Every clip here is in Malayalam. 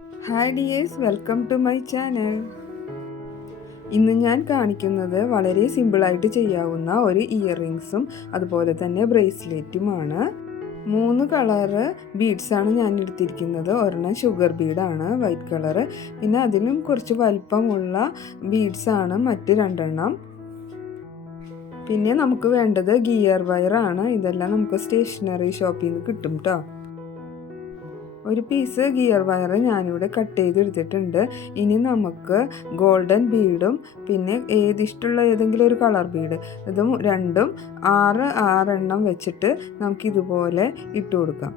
Hi dears welcome to my channel ഇന്ന് ഞാൻ കാണിക്കുന്നത് വളരെ സിമ്പിളായിട്ട് ചെയ്യാവുന്ന ഒരു ഇയർ റിങ്സും അതുപോലെ തന്നെ ബ്രേസ്ലെറ്റുമാണ് മൂന്ന് കളറ് ബീഡ്സാണ് ഞാൻ എടുത്തിരിക്കുന്നത്. ഒരെണ്ണം ഷുഗർ ബീഡാണ് വൈറ്റ് കളറ് പിന്നെ അതിലും കുറച്ച് വലിപ്പമുള്ള ബീഡ്സാണ് മറ്റ് രണ്ടെണ്ണം. പിന്നെ നമുക്ക് വേണ്ടത് ഗിയർ വയറാണ് ഇതെല്ലാം നമുക്ക് സ്റ്റേഷനറി ഷോപ്പിൽ നിന്ന് കിട്ടും കേട്ടോ ഒരു പീസ് ഗിയർ വയർ ഞാനിവിടെ കട്ട് ചെയ്തെടുത്തിട്ടുണ്ട്. ഇനി നമുക്ക് ഗോൾഡൻ ബീഡും പിന്നെ ഏതിഷ്ടമുള്ള ഏതെങ്കിലും ഒരു കളർ ബീഡ് ഇതും രണ്ടും ആറ് ആറെണ്ണം വെച്ചിട്ട് നമുക്കിതുപോലെ ഇട്ട് കൊടുക്കാം.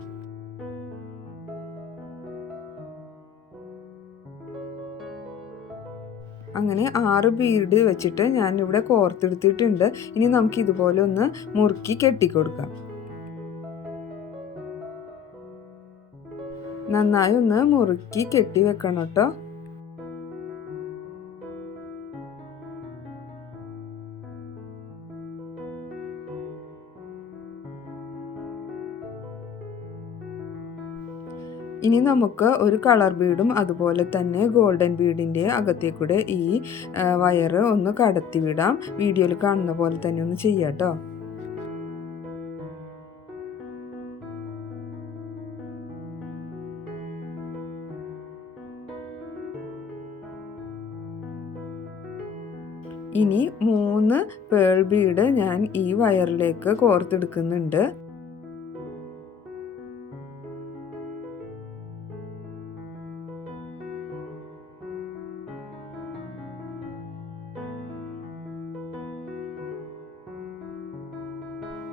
അങ്ങനെ ആറ് ബീഡ് വെച്ചിട്ട് ഞാനിവിടെ കോർത്തെടുത്തിട്ടുണ്ട്. ഇനി നമുക്ക് ഇതുപോലെ ഒന്ന് മുറുക്കി കെട്ടിക്കൊടുക്കാം. നന്നായി ഒന്ന് മുറുക്കി കെട്ടി വെക്കണം കേട്ടോ. ഇനി നമുക്ക് ഒരു കളർ ബീഡും അതുപോലെ തന്നെ ഗോൾഡൻ ബീഡിന്റെ അകത്തേക്കൂടെ ഈ വയറ് ഒന്ന് കടത്തി വിടാം വീഡിയോയിൽ കാണുന്ന പോലെ തന്നെ ഒന്ന് ചെയ്യാം കേട്ടോ. ഇനി മൂന്ന് പേൾ ബീഡ് ഞാൻ ഈ വയറിലേക്ക് കോർത്തെടുക്കുന്നുണ്ട്.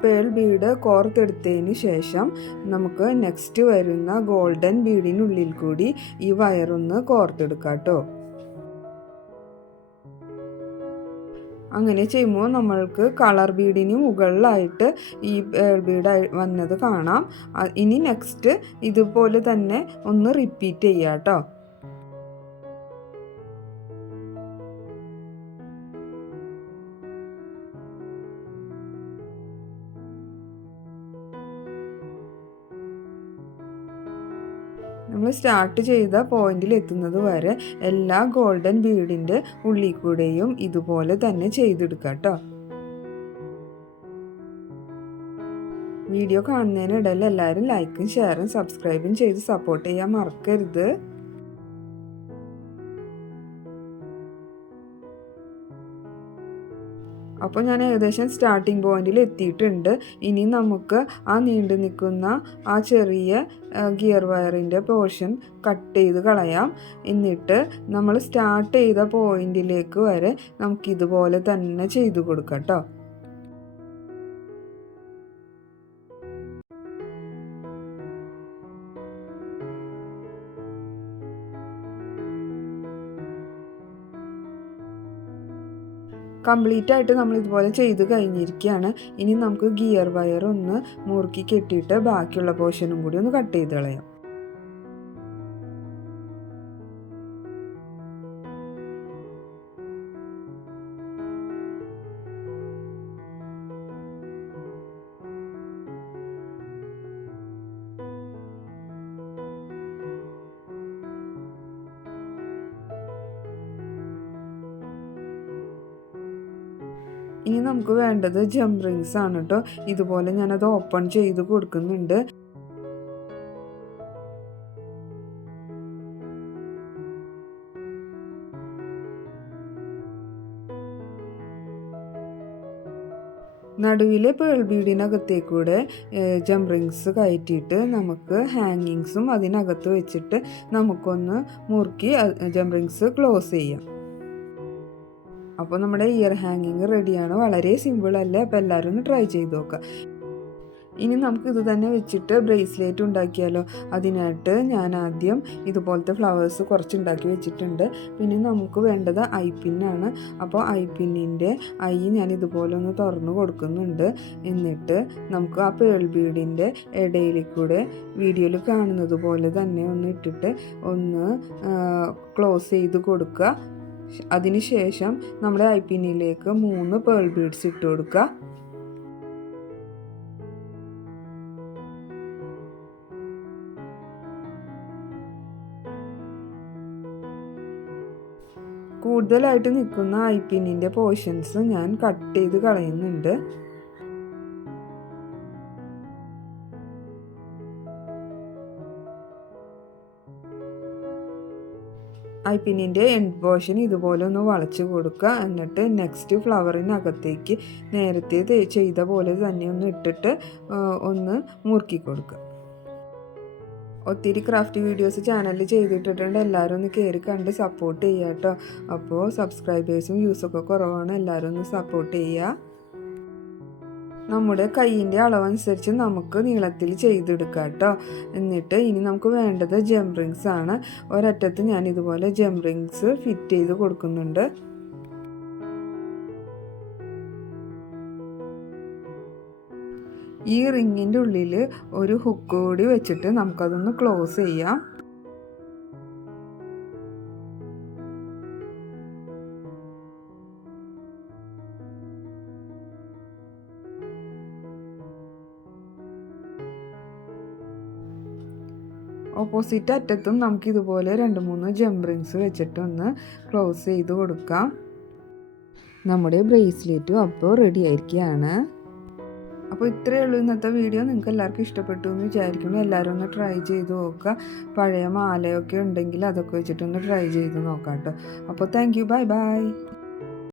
പേൾ ബീഡ് കോർത്തെടുത്തതിന് ശേഷം നമുക്ക് നെക്സ്റ്റ് വരുന്ന ഗോൾഡൻ ബീഡിനുള്ളിൽ കൂടി ഈ വയറൊന്ന് കോർത്തെടുക്കാം കേട്ടോ. അങ്ങനെ ചെയ്യുമ്പോൾ നമ്മൾക്ക് കളർ ബീഡിന് മുകളിലായിട്ട് ഈ ബീഡ് വന്നത് കാണാം. ഇനി നെക്സ്റ്റ് ഇതുപോലെ തന്നെ ഒന്ന് റിപ്പീറ്റ് ചെയ്യാം കേട്ടോ. നമ്മൾ സ്റ്റാർട്ട് ചെയ്ത പോയിന്റിൽ എത്തുന്നത് വരെ എല്ലാ ഗോൾഡൻ ബീഡിന്റെ ഉള്ളിൽ കൂടെയും ഇതുപോലെ തന്നെ ചെയ്തെടുക്കാം കേട്ടോ വീഡിയോ കാണുന്നതിനിടയിൽ എല്ലാവരും ലൈക്കും ഷെയറും സബ്സ്ക്രൈബും ചെയ്ത് സപ്പോർട്ട് ചെയ്യാൻ മറക്കരുത്. അപ്പോൾ ഞാൻ ഏകദേശം സ്റ്റാർട്ടിംഗ് പോയിന്റിൽ എത്തിയിട്ടുണ്ട്. ഇനി നമുക്ക് ആ നീണ്ടു നിൽക്കുന്ന ആ ചെറിയ ഗിയർ വയറിന്റെ പോർഷൻ കട്ട് ചെയ്ത് കളയാം. എന്നിട്ട് നമ്മൾ സ്റ്റാർട്ട് ചെയ്ത പോയിന്റിലേക്ക് വരെ നമുക്കിതുപോലെ തന്നെ ചെയ്തു കൊടുക്കാം കേട്ടോ കംപ്ലീറ്റ് ആയിട്ട് നമ്മൾ ഇതുപോലെ ചെയ്ത് കഴിഞ്ഞിരിക്കുകയാണ്. ഇനി നമുക്ക് ഗിയർ വയർ ഒന്ന് മുറുക്കി കെട്ടിയിട്ട് ബാക്കിയുള്ള പോർഷനും കൂടി ഒന്ന് കട്ട് ചെയ്ത് കളയാം. ഇനി നമുക്ക് വേണ്ടത് ജം റിങ്സ് ആണ് കേട്ടോ ഇതുപോലെ ഞാനത് ഓപ്പൺ ചെയ്ത് കൊടുക്കുന്നുണ്ട്. നടുവിലെ പേൾ ബീഡിനകത്തേക്കൂടെ ജം റിങ്സ് കയറ്റിയിട്ട് നമുക്ക് ഹാങ്ങിങ്സും അതിനകത്ത് വെച്ചിട്ട് നമുക്കൊന്ന് മുറുക്കി ജം റിങ്സ് ക്ലോസ് ചെയ്യാം. അപ്പോൾ നമ്മുടെ ഇയർ ഹാങ്ങിങ് റെഡിയാണ് വളരെ സിമ്പിൾ അല്ലേ? അപ്പോൾ എല്ലാവരും ഒന്ന് ട്രൈ ചെയ്ത് നോക്കുക ഇനി നമുക്ക് ഇത് തന്നെ വെച്ചിട്ട് ബ്രേസ്ലെറ്റ് ഉണ്ടാക്കിയാലോ? അതിനായിട്ട് ഞാൻ ആദ്യം ഇതുപോലത്തെ ഫ്ലവേഴ്സ് കുറച്ച് ഉണ്ടാക്കി വെച്ചിട്ടുണ്ട്. പിന്നെ നമുക്ക് വേണ്ടത് ഐ പിന്നാണ് അപ്പോൾ ഐ പിന്നിന്റെ ഐ ഞാൻ ഇതുപോലെ ഒന്ന് തുറന്ന് കൊടുക്കുന്നുണ്ട്. എന്നിട്ട് നമുക്ക് ആ പേൾ ബീഡിന്റെ ഇടയിൽ കൂടെ വീഡിയോയിൽ കാണുന്നത് പോലെ തന്നെ ഒന്ന് ഇട്ടിട്ട് ഒന്ന് ക്ലോസ് ചെയ്ത് കൊടുക്കുക. അതിനുശേഷം നമ്മുടെ ഐപ്പിനിലേക്ക് മൂന്ന് പേൾ ബീഡ്സ് ഇട്ട് കൊടുക്കുക. കൂടുതലായിട്ട് നിൽക്കുന്ന ഐപ്പിനിന്റെ പോർഷൻസ് ഞാൻ കട്ട് ചെയ്ത് കളയുന്നുണ്ട്. ഐപ്പിന്നിന്റെ എൻഡ് പോർഷൻ ഇതുപോലെ ഒന്ന് വളച്ച് കൊടുക്കുക എന്നിട്ട് നെക്സ്റ്റ് ഫ്ലവറിനകത്തേക്ക് നേരത്തെ ചെയ്ത പോലെ തന്നെ ഒന്ന് ഇട്ടിട്ട് ഒന്ന് മുറുക്കി കൊടുക്കുക ഒത്തിരി ക്രാഫ്റ്റ് വീഡിയോസ് ചാനലിൽ ചെയ്തിട്ടിട്ടുണ്ട്. എല്ലാവരും ഒന്ന് കയറി കണ്ട് സപ്പോർട്ട് ചെയ്യാം കേട്ടോ അപ്പോൾ സബ്സ്ക്രൈബേഴ്സും വ്യൂസൊക്കെ കുറവാണ്. എല്ലാവരും ഒന്ന് സപ്പോർട്ട് ചെയ്യുക നമ്മുടെ കൈയിന്റെ അളവനുസരിച്ച് നമുക്ക് നീളത്തിൽ ചെയ്തെടുക്കാം കേട്ടോ. എന്നിട്ട് ഇനി നമുക്ക് വേണ്ടത് ജംറിങ്സ് ആണ്. ഒരറ്റത്ത് ഞാൻ ഇതുപോലെ ജംറിങ്സ് ഫിറ്റ് ചെയ്ത് കൊടുക്കുന്നുണ്ട്. ഈ റിങ്ങിന്റെ ഉള്ളിൽ ഒരു ഹുക്ക് കൂടി വെച്ചിട്ട് നമുക്കതൊന്ന് ക്ലോസ് ചെയ്യാം. ഓപ്പോസിറ്റ് അറ്റത്തും നമുക്ക് ഇതുപോലെ രണ്ട് മൂന്ന് ജംറിങ്സ് വെച്ചിട്ടൊന്ന് ക്ലോസ് ചെയ്ത് കൊടുക്കാം. നമ്മുടെ ബ്രേസ്ലെറ്റും അപ്പോൾ റെഡി ആയിരിക്കുകയാണ് അപ്പോൾ ഇത്രയേ ഉള്ളൂ ഇന്നത്തെ വീഡിയോ നിങ്ങൾക്ക് എല്ലാവർക്കും ഇഷ്ടപ്പെട്ടു എന്ന് വിചാരിക്കുന്നു. എല്ലാവരും ഒന്ന് ട്രൈ ചെയ്ത് നോക്കുക. പഴയ മാലയൊക്കെ ഉണ്ടെങ്കിൽ അതൊക്കെ വെച്ചിട്ടൊന്ന് ട്രൈ ചെയ്ത് നോക്കാം കേട്ടോ. അപ്പോൾ താങ്ക് യു ബൈ ബൈ